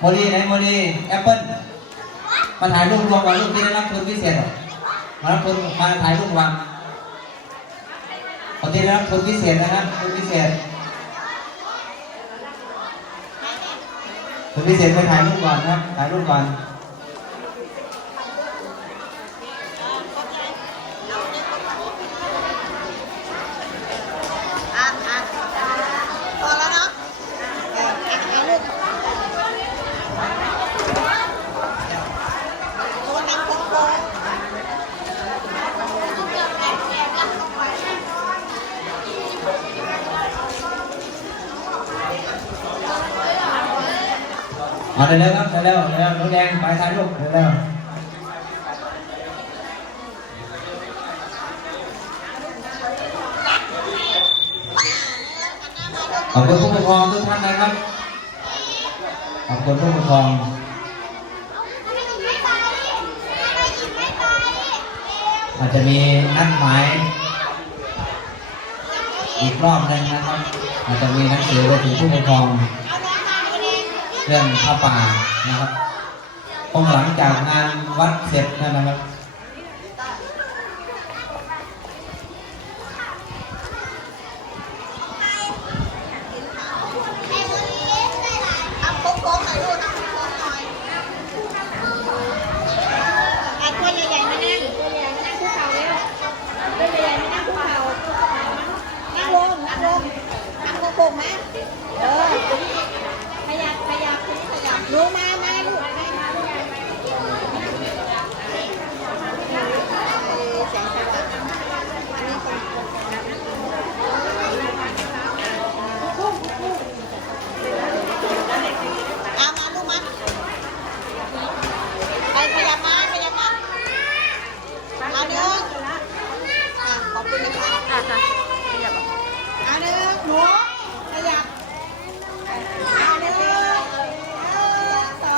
โมลีไหนโมลีแอปเปิ้ลมาถ่ายรูปรวมกับรูปที่ได้รับทุนพิเศษหรอมารับทุนมาถ่ายรูปรวมคนที่ได้รับทุนพิเศษนะครับทุนพิเศษทุนพิเศษไปถ่ายรูปก่อนครับถ่ายรูปก่อน อะอะพอแล้วเนาะเอออะเอาลูกโค้งนั่งโค้งโค้ง เอาเร็วครับเร็วๆเร็วน้องแดงไปถ่ายรูปเร็วขอบคุณผู้ปกครองทุกท่านนะครับ ขอบคุณผู้ปกครองอาจจะมีนัดหมายอีกรอบหนึ่งนะครับ อาจจะมีหนังสือไปถึงผู้ปกครอง เรื่องผ้าป่านะครับคงหลังจากงานวัดเสร็จนั่นนะครับ เอาโค้งโค้งหน่อยลูกเอาโค้งหน่อยเอาตัวใหญ่ๆมานั่งตัวใหญ่ๆมานั่งคุกเข่าเร็วตัวใหญ่ๆมานั่งคุกเข่านั่งลงนั่งลงนั่งโค้งๆมาเออขยับขยับขยับลูกมามาลูกมามาลูกเออแสงสว่างอันนี้คนเอามาลูกมาไปขยับมาขยับมาเอาเด้ออะขอบคุณนะคะ อะค่ะขยับอะ เอาเด้อหนูขยับเอาเด้อหนึ่งสอ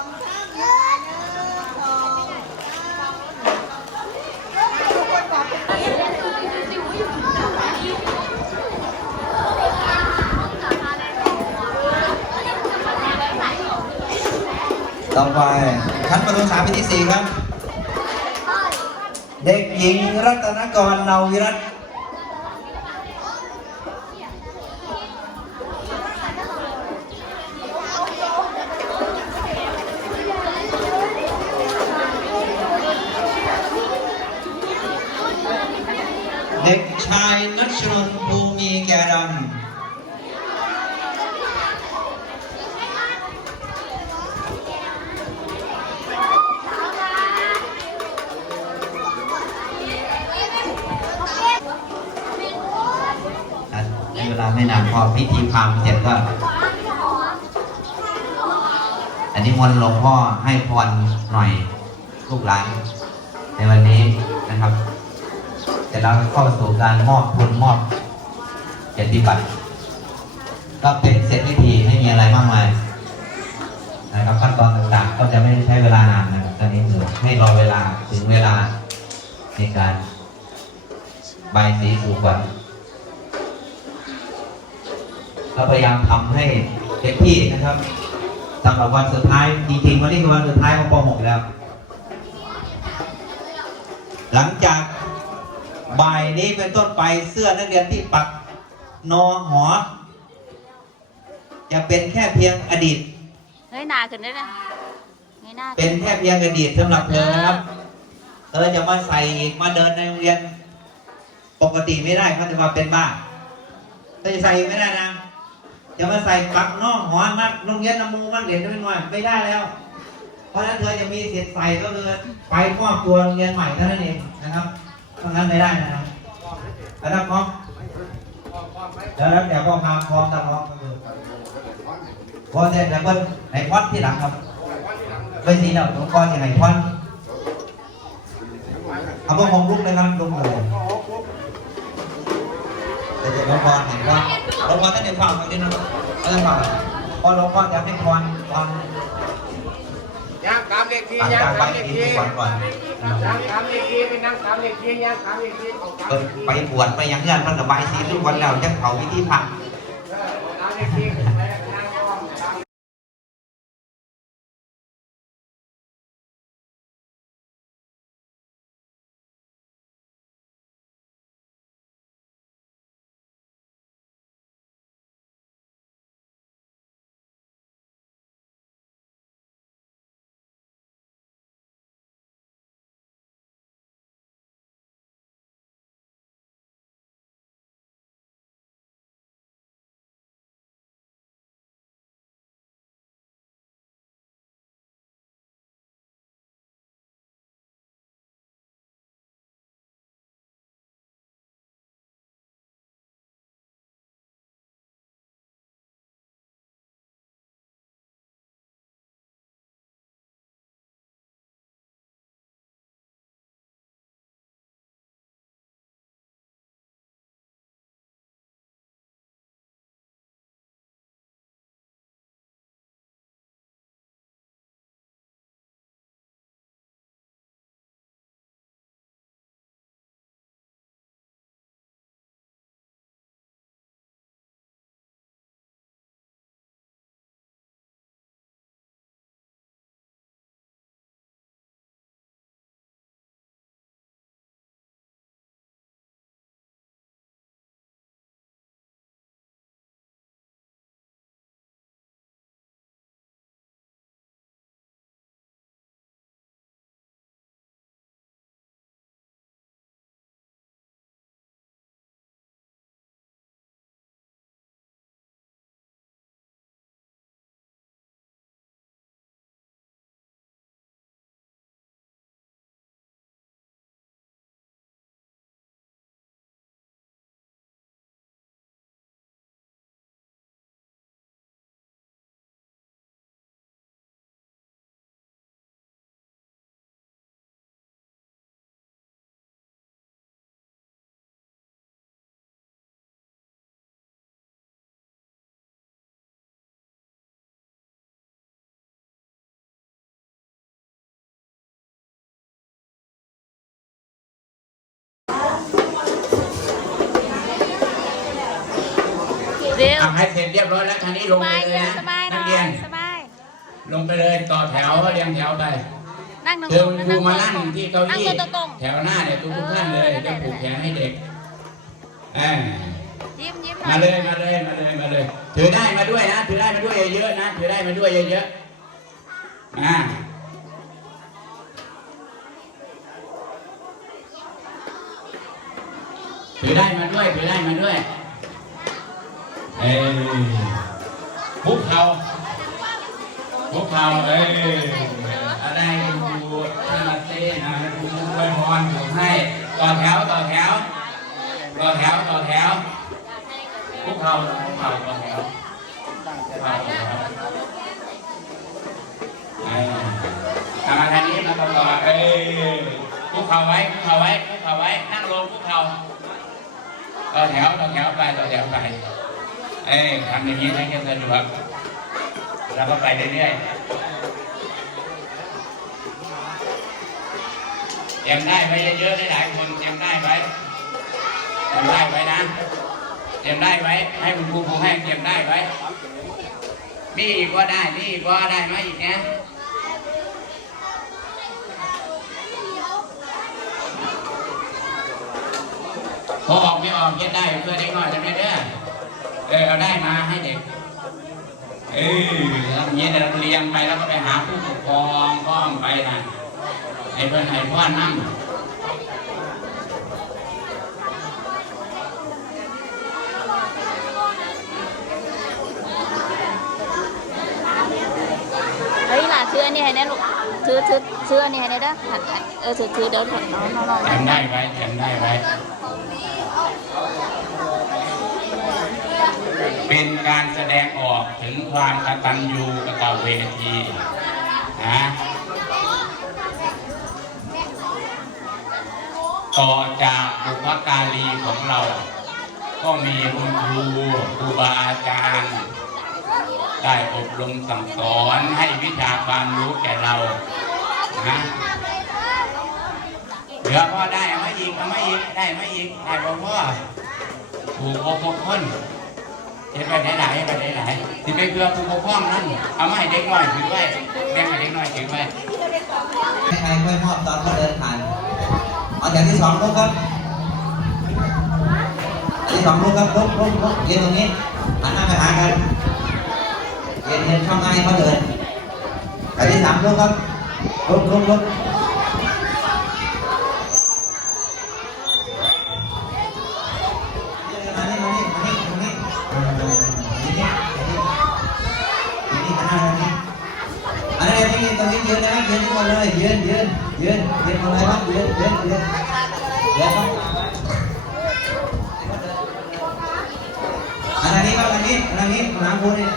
งสามหนึ่งสองสามทุกคนขอบคุณ ต่อไปชั้นประถมศึกษาปีที่สี่ครับ เด็กหญิงรัตนกรเนาวิรัตเด็กชายนัชนนภู อพิธีพรามเสร็จก็ อันนี้มนหลวงพ่อให้พรหน่อยลูกหลานในวันนี้นะครับจแล้วก็เข้าสู่การมอบทุนมอบเกียรติบัตรก็เป็นเสร็จพิธีไม่มีอะไรมากมายนะครับขั้นตอนต่างๆ ก็จะไม่ใช้เวลานานนะครับตอนนี้คือให้รอเวลาถึงเวลาในการใบสีสู่ขวัญ เราพยายามทำให้เต็มที่นะครับสำหรับวันสุดท้ายจริงๆวันนี้คือวันสุดท้ายของป .6 แล้ว หลังจากบ่ายนี้เป็นต้นไปเสื้อนักเรียนที่ปักนอหอ จะเป็นแค่เพียงอดีตเงยหน้าขึ้นได้เลยเงยหน้าเป็นแค่เพียงอดีตสำหรับเธอนะครับเธอจะมาใส่อีกมาเดินในโรงเรียน ปกติไม่ได้เขาจะมาเป็นบ้าเธอจะใส่ไม่ได้นะ จะมาใส่ปักนอกหอนมัดโรงเรียนน้ำมูมันเหรียญไม่น้อยไม่ได้แล้ว เพราะฉะนั้นเธอจะมีสิทธิ์ใส่ก็คือไปมอบตัวโรงเรียนใหม่เท่านั้นเองนะครับเพราะงั้นไม่ได้นะครับแล้วถ้าพร้อมแล้วแล้วแต่พ่อพามพร้อมตามพร้อมก็คือพอเสร็จแล้วก็ไหนพอดที่หลังครับไม่สีเราหลวงพ่อจะไหนพอดเอาพวกผมลุกเลยครับลุกเลยเดี๋ยวหลวงพ่อไหนว่า หลวงพ่อท่านได้ฟังตรงนี้นะครับท่านฟังพอหลวงพ่อจะให้พรพรย่างตามเลขที่ย่างจากไปตามเลขที่ที่ก่อนก่อนย่างตามเลขที่เป็นนั่งตามเลขที่ย่างตามเลขที่ออกตามเพิ่นเลขที่ไปบวชไปยังเงื่อนเพิ่นสบใบายสีทุกวันแล้วจะเขาวิธีพักตามเลขที่ ให้เสร็จเรียบร้อยแล้วทีนี้ลสงไปบายเลยเย็นนะสบายหนัน่กอเรียนยสบายลงไปเลยต่อแถวเรียงแถวไปนั่งตรงเชิญๆครูมานั่งที่เก้านั่งอี้ตัวตรงแถวหน้าเนี่ยทุกๆท่านเลยจะผูกแขนให้เด็กเอ้ยๆยิ้มยิ้มหน่อยมาเลยมาเลยมาเลยมาเลยถือได้มาด้วยนะถือได้มาด้วยเยอะๆนะถือได้มาด้วยเยอะๆอ่าถือได้มาด้วยถือได้มาด้วย เอ้ยคุกเขาคุกเขาเอ้ยำอย่างนี้ให้แค่สะดวกแล้วก็ไปเรื่อยๆเตรียมได้ไว้เยอะๆหลายๆคนเตรียมได้ไว้เตรียมได้ไว้นะเตรียมได้ไว้ ให้คุณครูครูให้เตรียมได้ไว้มีอีกก็ได้มีอีกก็ได้ไหมอีกเนี้ยพอออกไม่ออกเย็ดได้เพื่อเด็กน้อยจะไม่เด้อ เออเอาได้มาให้เด็ก เออแล้วอย่างนี้เดี๋ยวเราเรียงไปแล้วก็ไปหาผู้ปกครองพ้องไปนะให้เพื่อนให้พ่อนั่งเฮ้ยหล่ะถืออันนี้ให้แน่ลูกถือถือถืออันนี้ให้แน่เด้อหัดหัดเออถือถือเดินหัดน้องน้องน้องจำได้ไว้จำได้ไว้ เป็นการแสดงออกถึงความกตัญญูกตเวทีนะต่อจากบุพการีของเรา ก็มีคุณครูครูบาอาจารย์ ได้อบรมสั่งสอนให้วิชาความรู้แก่เรานะเหลือพ่อได้เอามาอีกเอามาอีกได้มาอีกได้บ่พ่อถูกโกหกคน เห็นไปไหนไหนไปไหนไหนสิไปเกลือผูกพ้องนั่นเอามาให้เด็กน้อยถือไว้แบ่งให้เด็กน้อยถือไว้ให้ใครค่อยมอบตอนเขาเดินผ่านเอาจากที่สองลุกครับที่สองลุกครับลุกลุกลุกยืนตรงนี้หันหน้าไปหากันเยืนเยืนช่องให้เขาเดินอันที่สามลุกครับลุกลุกลุกมานี่มานี่มานี่มานี่ยืนนี่ ยืนนี่ยืนนี่หันหน้าทางนี้อันนี้ที่ตรงนี้ยืนนะครับยืนทุกคนเลยยืนยืนยืนยืนมาเลยครับยืนยืนยืนยืนครับอันนี้ครับอันนี้อันนี้หลังคุนี่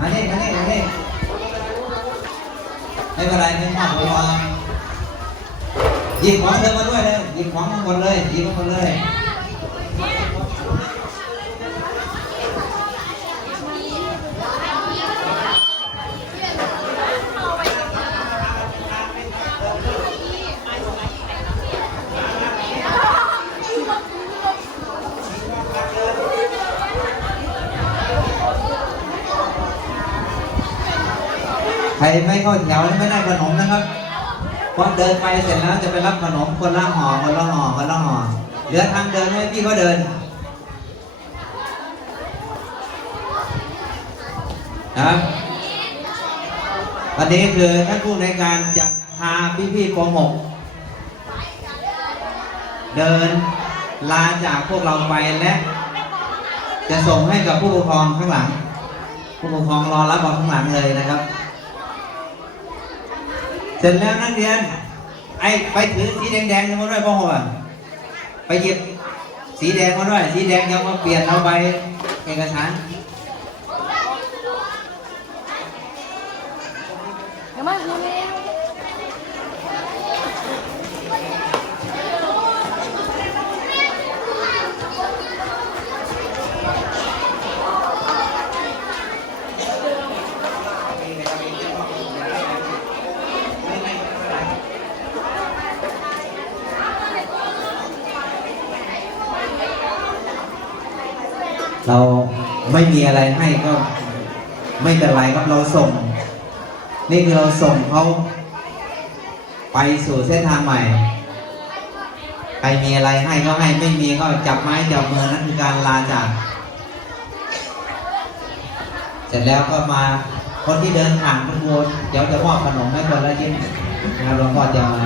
อันนี้อันนี้อันนี้ไม่เป็นไรไม่มอบไม่มอบหยิบของเธอมาด้วยเลยหยิบของมาหมดเลยหยิบมาหมดเลย รไม่เข้าแถวไม่ได้ขนมนะครับพราะเดินไปเสร็จแล้วจะไปรับขนมคนละห่อคนละห่อคนละห่อเหลือทางเดินให้พี่เขาเดินนะครับวันนี้คือท่านผู้ในการจะพาพี่พี่ๆป .6 เดินลาจากพวกเราไปและ จะส่งให้กับผู้ปกครองข้างหลัง ผู้ปกครองรอรับเอข้างหลังเลยนะครับ สร็จแล้วนักเรียน ไอ้ไปถือสีแดงๆมาด้วยพ่อหัวไปหยิบสีแดงมาด้วย สีแดงยังมาเปลี่ยนเอาไปเอกสารเดี๋ยวมาดูเร็ว เรา ไม่มีอะไรให้ก็ ไม่เป็นไรครับเราส่ง นี่คือเราส่งเขาไปสู่เส้นทางใหม่ ใครมีอะไรให้ก็ให้ไม่มีก็จับไม้จับมือนั่นคือการลาจาก เสร็จแล้วก็มาคนที่เดินผ่านข้างบนเดี๋ยวจะมอบขนมให้คนละชิ้นนะครับหลวงพ่อจะมา